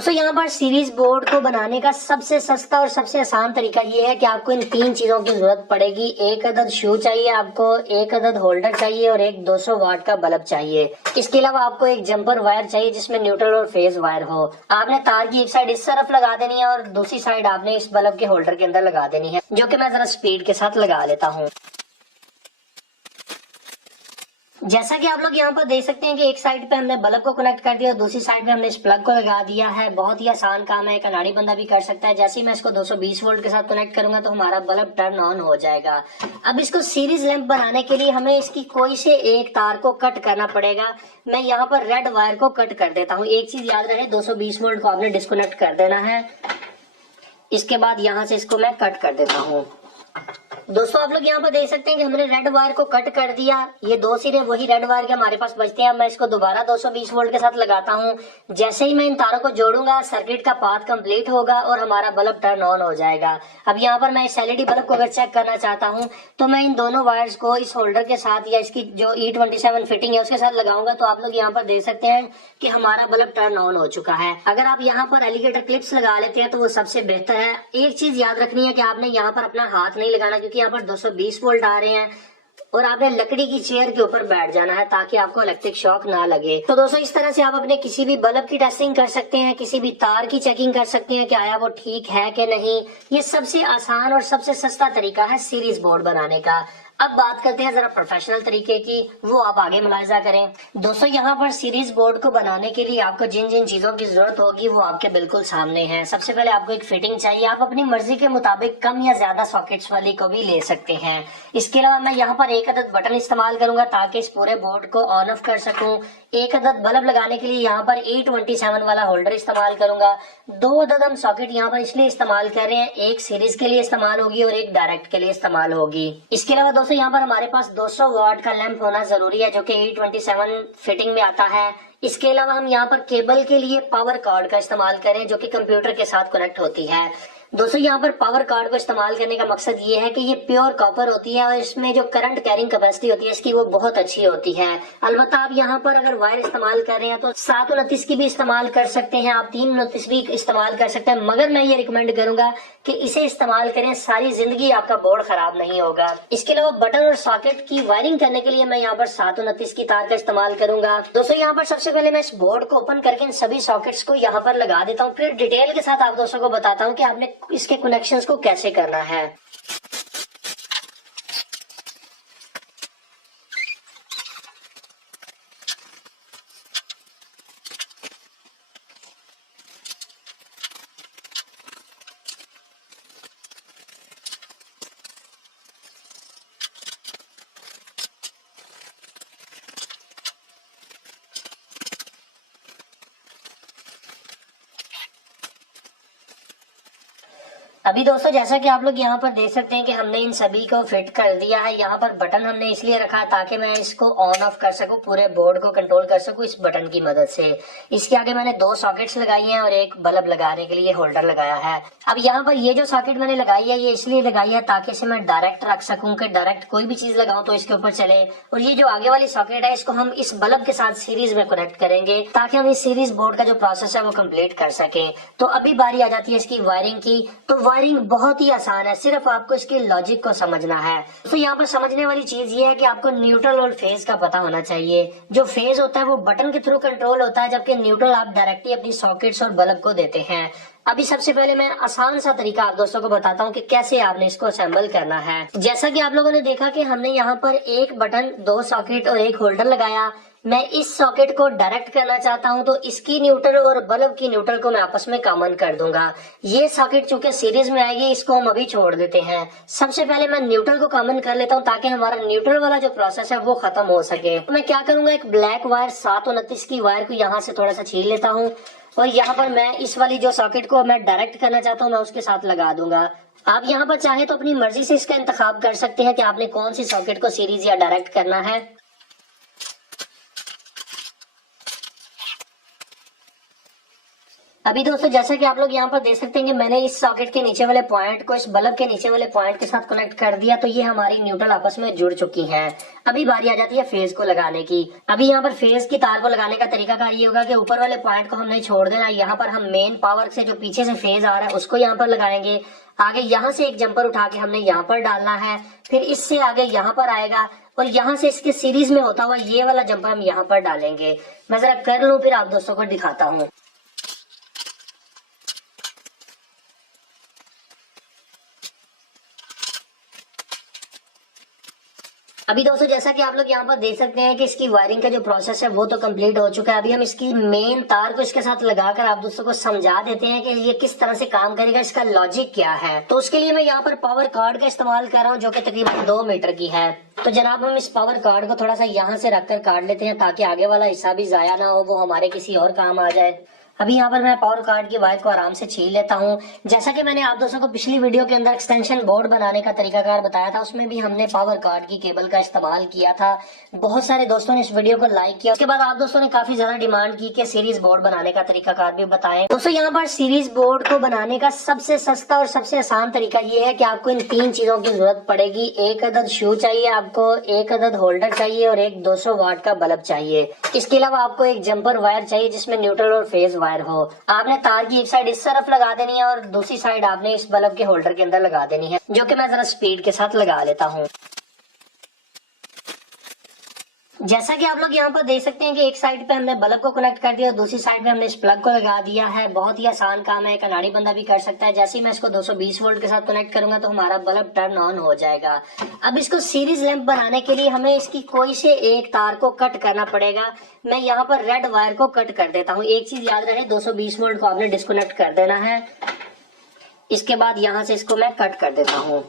दोस्तों यहाँ पर सीरीज बोर्ड को बनाने का सबसे सस्ता और सबसे आसान तरीका ये है कि आपको इन 3 चीजों की जरूरत पड़ेगी। एक अदद शू चाहिए आपको, एक अदद होल्डर चाहिए और एक 200 वाट का बल्ब चाहिए। इसके अलावा आपको एक जंपर वायर चाहिए जिसमें न्यूट्रल और फेज वायर हो। आपने तार की एक साइड इस तरफ लगा देनी है और दूसरी साइड आपने इस बल्ब के होल्डर के अंदर लगा देनी है, जो कि मैं जरा स्पीड के साथ लगा लेता हूँ। जैसा कि आप लोग यहाँ पर देख सकते हैं कि एक साइड पे हमने बल्ब को कनेक्ट कर दिया और दूसरी साइड पे हमने इस प्लग को लगा दिया है। बहुत ही आसान काम है, एक अनाड़ी बंदा भी कर सकता है। जैसे ही मैं इसको 220 वोल्ट के साथ कनेक्ट करूंगा तो हमारा बल्ब टर्न ऑन हो जाएगा। अब इसको सीरीज लैंप बनाने के लिए हमें इसकी कोई से एक तार को कट करना पड़ेगा। मैं यहाँ पर रेड वायर को कट कर देता हूँ। एक चीज याद रहे, 220 वोल्ट को आपने डिस्कनेक्ट कर देना है। इसके बाद यहाँ से इसको मैं कट कर देता हूँ। दोस्तों आप लोग यहाँ पर देख सकते हैं कि हमने रेड वायर को कट कर दिया। ये 2 सिरे वही रेड वायर के हमारे पास बचते हैं। अब मैं इसको दोबारा 220 वोल्ट के साथ लगाता हूँ। जैसे ही मैं इन तारों को जोड़ूंगा सर्किट का पाथ कंप्लीट होगा और हमारा बल्ब टर्न ऑन हो जाएगा। अब यहाँ पर मैं इस एलईडी बल्ब को अगर चेक करना चाहता हूँ तो मैं इन दोनों वायर्स को इस होल्डर के साथ या इसकी जो E27 फिटिंग है उसके साथ लगाऊंगा तो आप लोग यहाँ पर देख सकते हैं कि हमारा बल्ब टर्न ऑन हो चुका है। अगर आप यहाँ पर एलिगेटर क्लिप्स लगा लेते हैं तो वो सबसे बेहतर है। एक चीज याद रखनी है कि आपने यहाँ पर अपना हाथ नहीं लगाना, क्योंकि यहाँ पर 220 वोल्ट आ रहे हैं और आपने लकड़ी की चेयर के ऊपर बैठ जाना है ताकि आपको इलेक्ट्रिक शॉक ना लगे। तो दोस्तों इस तरह से आप अपने किसी भी बल्ब की टेस्टिंग कर सकते हैं, किसी भी तार की चेकिंग कर सकते हैं कि आया वो ठीक है कि नहीं। ये सबसे आसान और सबसे सस्ता तरीका है सीरीज बोर्ड बनाने का। अब बात करते हैं जरा प्रोफेशनल तरीके की, वो आप आगे मुलाहिजा करें। दोस्तों यहाँ पर सीरीज बोर्ड को बनाने के लिए आपको जिन जिन चीजों की जरूरत होगी वो आपके बिल्कुल सामने है। सबसे पहले आपको एक फिटिंग चाहिए। आप अपनी मर्जी के मुताबिक कम या ज्यादा सॉकेट्स वाली को भी ले सकते हैं। इसके अलावा मैं यहाँ पर एक अदद बटन इस्तेमाल करूंगा ताकि इस पूरे बोर्ड को ऑन ऑफ कर सकूं। एक अदद बल्ब लगाने के लिए यहाँ पर E27 वाला होल्डर इस्तेमाल करूंगा। 2 अदद हम सॉकेट यहाँ पर इसलिए इस्तेमाल कर रहे हैं, एक सीरीज के लिए इस्तेमाल होगी और एक डायरेक्ट के लिए इस्तेमाल होगी। इसके अलावा दोस्तों यहाँ पर हमारे पास 200 वाट का लैंप होना जरूरी है जो कि E27 फिटिंग में आता है। इसके अलावा हम यहाँ पर केबल के लिए पावर कार्ड का इस्तेमाल करें जो कि कंप्यूटर के साथ कनेक्ट होती है। दोस्तों यहाँ पर पावर कार्ड को इस्तेमाल करने का मकसद ये है कि ये प्योर कॉपर होती है और इसमें जो करंट कैरिंग कैपेसिटी होती है इसकी वो बहुत अच्छी होती है। अलबत्ता आप यहाँ पर अगर वायर इस्तेमाल कर रहे हैं तो 729 की भी इस्तेमाल कर सकते हैं, आप 329 भी इस्तेमाल कर सकते हैं, मगर मैं ये रिकमेंड करूंगा कि इसे इस्तेमाल करें, सारी जिंदगी आपका बोर्ड खराब नहीं होगा। इसके अलावा बटन और सॉकेट की वायरिंग करने के लिए मैं यहाँ पर 729 की तार का इस्तेमाल करूंगा। दोस्तों यहाँ पर सबसे पहले मैं इस बोर्ड को ओपन करके इन सभी सॉकेट्स को यहाँ पर लगा देता हूँ, फिर डिटेल के साथ आप दोस्तों को बताता हूँ कि आपने इसके कनेक्शंस को कैसे करना है। अभी दोस्तों जैसा कि आप लोग यहाँ पर देख सकते हैं कि हमने इन सभी को फिट कर दिया है। यहाँ पर बटन हमने इसलिए रखा है ताकि मैं इसको ऑन ऑफ कर सकूं, पूरे बोर्ड को कंट्रोल कर सकूं इस बटन की मदद से। इसके आगे मैंने 2 सॉकेट्स लगाई हैं और एक बल्ब लगाने के लिए होल्डर लगाया है। अब यहाँ पर ये जो सॉकेट मैंने लगाई है ये इसलिए लगाई है ताकि इसे मैं डायरेक्ट रख सकूं कि डायरेक्ट कोई भी चीज लगाऊं तो इसके ऊपर चले। और ये जो आगे वाली सॉकेट है इसको हम इस बल्ब के साथ सीरीज में कनेक्ट करेंगे ताकि हम इस सीरीज बोर्ड का जो प्रोसेस है वो कम्प्लीट कर सके। तो अभी बारी आ जाती है इसकी वायरिंग की। तो वायरिंग बहुत ही आसान है, सिर्फ आपको इसके लॉजिक को समझना है। तो यहाँ पर समझने वाली चीज ये है कि आपको न्यूट्रल और फेज का पता होना चाहिए। जो फेज होता है वो बटन के थ्रू कंट्रोल होता है, जबकि न्यूट्रल आप डायरेक्टली अपनी सॉकेट्स और बल्ब को देते हैं। अभी सबसे पहले मैं आसान सा तरीका आप दोस्तों को बताता हूँ कि कैसे आपने इसको असेंबल करना है। जैसा कि आप लोगों ने देखा कि हमने यहाँ पर एक बटन, 2 सॉकेट और एक होल्डर लगाया। मैं इस सॉकेट को डायरेक्ट करना चाहता हूं तो इसकी न्यूट्रल और बल्ब की न्यूट्रल को मैं आपस में कॉमन कर दूंगा। ये सॉकेट चूंकि सीरीज में आएगी इसको हम अभी छोड़ देते हैं। सबसे पहले मैं न्यूट्रल को कॉमन कर लेता हूं ताकि हमारा न्यूट्रल वाला जो प्रोसेस है वो खत्म हो सके। तो मैं क्या करूंगा, एक ब्लैक वायर 729 की वायर को यहाँ से थोड़ा सा छीन लेता हूँ और यहाँ पर मैं इस वाली जो सॉकेट को मैं डायरेक्ट करना चाहता हूँ मैं उसके साथ लगा दूंगा। आप यहाँ पर चाहे तो अपनी मर्जी से इसका इंतखाब कर सकते हैं कि आपने कौन सी सॉकेट को सीरीज या डायरेक्ट करना है। अभी दोस्तों जैसा कि आप लोग यहाँ पर देख सकते हैं कि मैंने इस सॉकेट के नीचे वाले पॉइंट को इस बल्ब के नीचे वाले पॉइंट के साथ कनेक्ट कर दिया, तो ये हमारी न्यूट्रल आपस में जुड़ चुकी हैं। अभी बारी आ जाती है फेज को लगाने की। अभी यहाँ पर फेज की तार को लगाने का तरीकाकार ये होगा कि ऊपर वाले पॉइंट को हम नहीं छोड़ देना। यहाँ पर हम मेन पावर से जो पीछे से फेज आ रहा है उसको यहाँ पर लगाएंगे। आगे यहाँ से एक जंपर उठा के हमने यहाँ पर डालना है, फिर इससे आगे यहाँ पर आएगा और यहाँ से इसके सीरीज में होता हुआ ये वाला जंपर हम यहाँ पर डालेंगे। मैं जरा कर लूं फिर आप दोस्तों को दिखाता हूँ। अभी दोस्तों जैसा कि आप लोग यहाँ पर देख सकते हैं कि इसकी वायरिंग का जो प्रोसेस है वो तो कंप्लीट हो चुका है। अभी हम इसकी मेन तार को इसके साथ लगाकर आप दोस्तों को समझा देते हैं कि ये किस तरह से काम करेगा, इसका लॉजिक क्या है। तो उसके लिए मैं यहाँ पर पावर कार्ड का इस्तेमाल कर रहा हूँ जो कि तकरीबन 2 मीटर की है। तो जनाब हम इस पावर कार्ड को थोड़ा सा यहाँ से रखकर काट लेते हैं ताकि आगे वाला हिस्सा भी जाया ना हो, वो हमारे किसी और काम आ जाए। अभी यहाँ पर मैं पावर कार्ड की वायर को आराम से छील लेता हूँ। जैसा कि मैंने आप दोस्तों को पिछली वीडियो के अंदर एक्सटेंशन बोर्ड बनाने का तरीकाकार बताया था, उसमें भी हमने पावर कार्ड की केबल का इस्तेमाल किया था। बहुत सारे दोस्तों ने इस वीडियो को लाइक किया। उसके बाद आप दोस्तों ने काफी ज्यादा डिमांड की कि सीरीज बोर्ड बनाने का तरीकाकार भी बताएं। दोस्तों यहाँ पर सीरीज बोर्ड को बनाने का सबसे सस्ता और सबसे आसान तरीका ये है कि आपको इन 3 चीजों की जरूरत पड़ेगी। एक अदद शू चाहिए आपको, एक अदद होल्डर चाहिए और एक 200 वाट का बल्ब चाहिए। इसके अलावा आपको एक जंपर वायर चाहिए जिसमें न्यूट्रल और फेज वायर हो। आपने तार की एक साइड इस तरफ लगा देनी है और दूसरी साइड आपने इस बल्ब के होल्डर के अंदर लगा देनी है, जो कि मैं जरा स्पीड के साथ लगा लेता हूँ। जैसा कि आप लोग यहाँ पर देख सकते हैं कि एक साइड पे हमने बल्ब को कनेक्ट कर दिया और दूसरी साइड पे हमने इस प्लग को लगा दिया है। बहुत ही आसान काम है, एक अनाड़ी बंदा भी कर सकता है। जैसे ही मैं इसको 220 वोल्ट के साथ कनेक्ट करूंगा तो हमारा बल्ब टर्न ऑन हो जाएगा। अब इसको सीरीज लैंप बनाने के लिए हमें इसकी कोई से एक तार को कट करना पड़ेगा। मैं यहाँ पर रेड वायर को कट कर देता हूँ। एक चीज याद रहे, 220 वोल्ट को आपने डिस्कनेक्ट कर देना है। इसके बाद यहाँ से इसको मैं कट कर देता हूँ।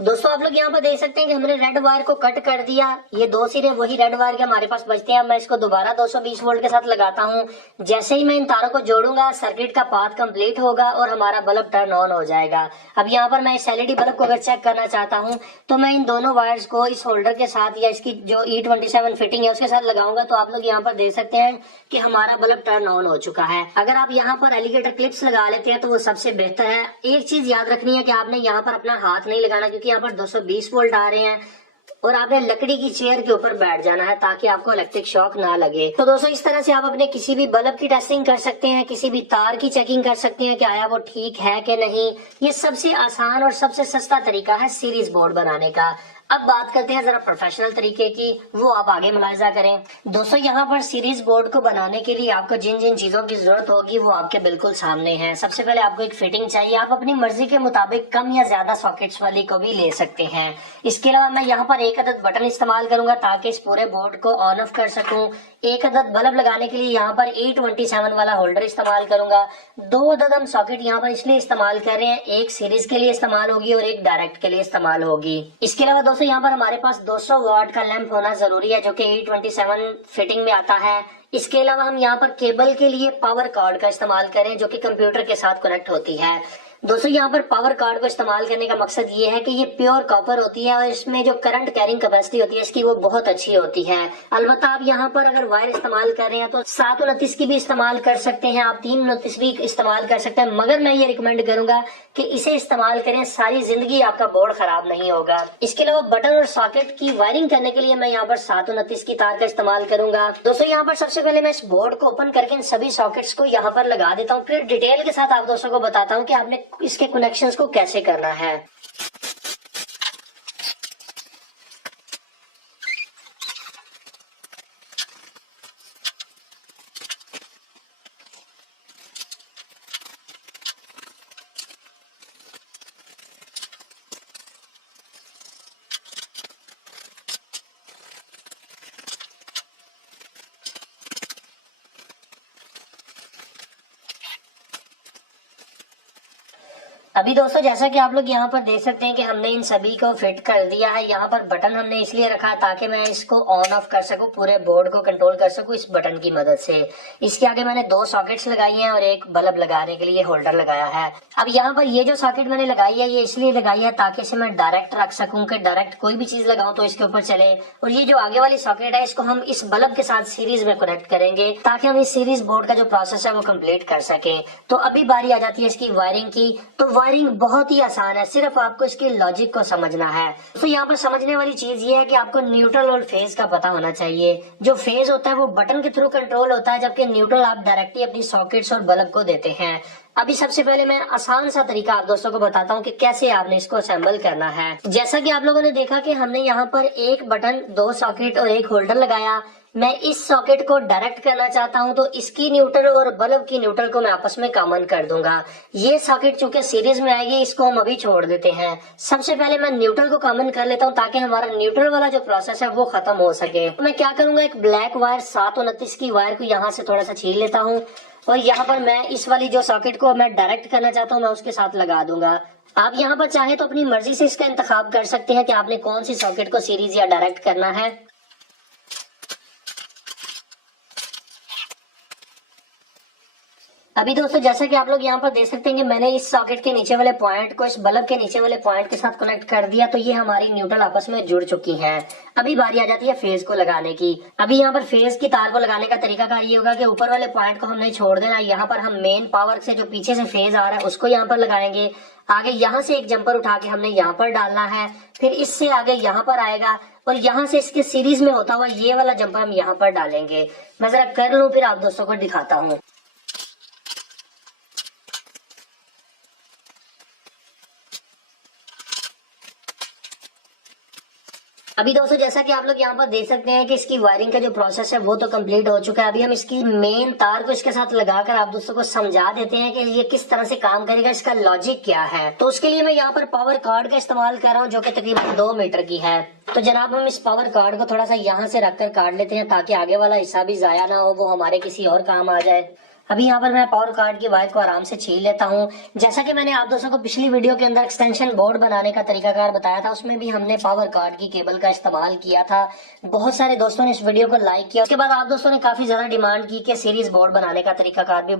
दोस्तों आप लोग यहाँ पर देख सकते हैं कि हमने रेड वायर को कट कर दिया। ये 2 सिरे वही रेड वायर के हमारे पास बचते हैं। अब मैं इसको दोबारा 220 वोल्ट के साथ लगाता हूँ। जैसे ही मैं इन तारों को जोड़ूंगा सर्किट का पाथ कंप्लीट होगा और हमारा बल्ब टर्न ऑन हो जाएगा। अब यहाँ पर मैं इस एलईडी बल्ब को अगर चेक करना चाहता हूँ तो मैं इन दोनों वायर्स को इस होल्डर के साथ या इसकी जो E27 फिटिंग है उसके साथ लगाऊंगा तो आप लोग यहाँ पर देख सकते हैं कि हमारा बल्ब टर्न ऑन हो चुका है। अगर आप यहाँ पर एलिगेटर क्लिप्स लगा लेते हैं तो वो सबसे बेहतर है। एक चीज याद रखनी है कि आपने यहाँ पर अपना हाथ नहीं लगाना क्योंकि यहाँ पर 220 वोल्ट आ रहे हैं और आपने लकड़ी की चेयर के ऊपर बैठ जाना है ताकि आपको इलेक्ट्रिक शॉक ना लगे। तो दोस्तों इस तरह से आप अपने किसी भी बल्ब की टेस्टिंग कर सकते हैं, किसी भी तार की चेकिंग कर सकते हैं कि आया वो ठीक है कि नहीं। ये सबसे आसान और सबसे सस्ता तरीका है सीरीज बोर्ड बनाने का। अब बात करते हैं जरा प्रोफेशनल तरीके की, वो आप आगे मुलाहिजा करें। दोस्तों यहाँ पर सीरीज बोर्ड को बनाने के लिए आपको जिन जिन चीजों की जरूरत होगी वो आपके बिल्कुल सामने है। सबसे पहले आपको एक फिटिंग चाहिए। आप अपनी मर्जी के मुताबिक कम या ज्यादा सॉकेट्स वाली को भी ले सकते हैं। इसके अलावा मैं यहाँ पर एक अदद बटन इस्तेमाल करूंगा ताकि इस पूरे बोर्ड को ऑन ऑफ कर सकूं। एक अदद बल्ब लगाने के लिए यहाँ पर E27 वाला होल्डर इस्तेमाल करूंगा। 2 अदद हम सॉकेट यहाँ पर इसलिए इस्तेमाल कर रहे हैं, एक सीरीज के लिए इस्तेमाल होगी और एक डायरेक्ट के लिए इस्तेमाल होगी। इसके अलावा दोस्तों यहाँ पर हमारे पास 200 वाट का लैंप होना जरूरी है जो कि E27 फिटिंग में आता है। इसके अलावा हम यहाँ पर केबल के लिए पावर कार्ड का इस्तेमाल करें जो कि कंप्यूटर के साथ कनेक्ट होती है। दोस्तों यहाँ पर पावर कार्ड को इस्तेमाल करने का मकसद ये है कि ये प्योर कॉपर होती है और इसमें जो करंट कैरिंग कैपेसिटी होती है इसकी वो बहुत अच्छी होती है। अलबत्ता आप यहाँ पर अगर वायर इस्तेमाल कर रहे हैं तो 729 की भी इस्तेमाल कर सकते हैं, आप 329 भी इस्तेमाल कर सकते हैं, मगर मैं ये रिकमेंड करूंगा कि इसे इस्तेमाल करें, सारी जिंदगी आपका बोर्ड खराब नहीं होगा। इसके अलावा बटन और सॉकेट की वायरिंग करने के लिए मैं यहाँ पर 729 की तार का इस्तेमाल करूंगा। दोस्तों यहाँ पर सबसे पहले मैं इस बोर्ड को ओपन करके इन सभी सॉकेट्स को यहाँ पर लगा देता हूँ, फिर डिटेल के साथ आप दोस्तों को बताता हूँ कि आपने इसके कनेक्शंस को कैसे करना है। अभी दोस्तों जैसा कि आप लोग यहाँ पर देख सकते हैं कि हमने इन सभी को फिट कर दिया है। यहाँ पर बटन हमने इसलिए रखा है ताकि मैं इसको ऑन ऑफ कर सकूं, पूरे बोर्ड को कंट्रोल कर सकूं इस बटन की मदद से। इसके आगे मैंने 2 सॉकेट्स लगाई हैं और एक बल्ब लगाने के लिए होल्डर लगाया है। अब यहाँ पर ये जो सॉकेट मैंने लगाई है ये इसलिए लगाई है ताकि इसे मैं डायरेक्ट रख सकूं कि डायरेक्ट कोई भी चीज लगाऊं तो इसके ऊपर चले। और ये जो आगे वाली सॉकेट है इसको हम इस बल्ब के साथ सीरीज में कनेक्ट करेंगे ताकि हम इस सीरीज बोर्ड का जो प्रोसेस है वो कंप्लीट कर सके। तो अभी बारी आ जाती है इसकी वायरिंग की। तो वायरिंग बहुत ही आसान है, सिर्फ आपको इसके लॉजिक को समझना है। तो यहाँ पर समझने वाली चीज ये है कि आपको न्यूट्रल और फेज का पता होना चाहिए। जो फेज होता है वो बटन के थ्रू कंट्रोल होता है, जबकि न्यूट्रल आप डायरेक्टली अपनी सॉकेट्स और बल्ब को देते हैं। अभी सबसे पहले मैं आसान सा तरीका आप दोस्तों को बताता हूँ कि कैसे आपने इसको असेंबल करना है। जैसा कि आप लोगों ने देखा कि हमने यहाँ पर एक बटन, 2 सॉकेट और एक होल्डर लगाया। मैं इस सॉकेट को डायरेक्ट करना चाहता हूं तो इसकी न्यूट्रल और बल्ब की न्यूट्रल को मैं आपस में कॉमन कर दूंगा। ये सॉकेट चूंकि सीरीज में आएगी इसको हम अभी छोड़ देते हैं। सबसे पहले मैं न्यूट्रल को कॉमन कर लेता हूं ताकि हमारा न्यूट्रल वाला जो प्रोसेस है वो खत्म हो सके। तो मैं क्या करूंगा, एक ब्लैक वायर 729 की वायर को यहाँ से थोड़ा सा छीन लेता हूँ और यहाँ पर मैं इस वाली जो सॉकेट को मैं डायरेक्ट करना चाहता हूँ मैं उसके साथ लगा दूंगा। आप यहाँ पर चाहे तो अपनी मर्जी से इसका इंतखाब कर सकते हैं कि आपने कौन सी सॉकेट को सीरीज या डायरेक्ट करना है। अभी दोस्तों जैसा कि आप लोग यहाँ पर देख सकते हैं कि मैंने इस सॉकेट के नीचे वाले पॉइंट को इस बल्ब के नीचे वाले पॉइंट के साथ कनेक्ट कर दिया, तो ये हमारी न्यूट्रल आपस में जुड़ चुकी हैं। अभी बारी आ जाती है फेज को लगाने की। अभी यहाँ पर फेज की तार को लगाने का तरीकाकार ये होगा कि ऊपर वाले पॉइंट को हमने छोड़ देना। यहाँ पर हम मेन पावर से जो पीछे से फेज आ रहा है उसको यहाँ पर लगाएंगे। आगे यहाँ से एक जंपर उठा के हमने यहाँ पर डालना है, फिर इससे आगे यहाँ पर आएगा और यहाँ से इसके सीरीज में होता हुआ ये वाला जंपर हम यहाँ पर डालेंगे। मैं जरा कर लूँ फिर आप दोस्तों को दिखाता हूँ। अभी दोस्तों जैसा कि आप लोग यहाँ पर देख सकते हैं कि इसकी वायरिंग का जो प्रोसेस है वो तो कंप्लीट हो चुका है। अभी हम इसकी मेन तार को इसके साथ लगाकर आप दोस्तों को समझा देते हैं कि ये किस तरह से काम करेगा, इसका लॉजिक क्या है। तो उसके लिए मैं यहाँ पर पावर कार्ड का इस्तेमाल कर रहा हूँ जो कि तकरीबन 2 मीटर की है। तो जनाब हम इस पावर कार्ड को थोड़ा सा यहाँ से रखकर काट लेते हैं ताकि आगे वाला हिस्सा भी जाया ना हो, वो हमारे किसी और काम आ जाए। अभी यहाँ पर मैं पावर कार्ड की वायर को आराम से छीन लेता हूँ। जैसा कि मैंने आप दोस्तों को पिछली वीडियो के अंदर एक्सटेंशन बोर्ड बनाने का तरीकाकार बताया था, उसमें भी हमने पावर कार्ड की केबल का इस्तेमाल किया था। बहुत सारे दोस्तों ने इस वीडियो को लाइक किया। उसके बाद आप दोस्तों ने काफी ज्यादा डिमांड की कि सीरीज बोर्ड बनाने का तरीकाकार भी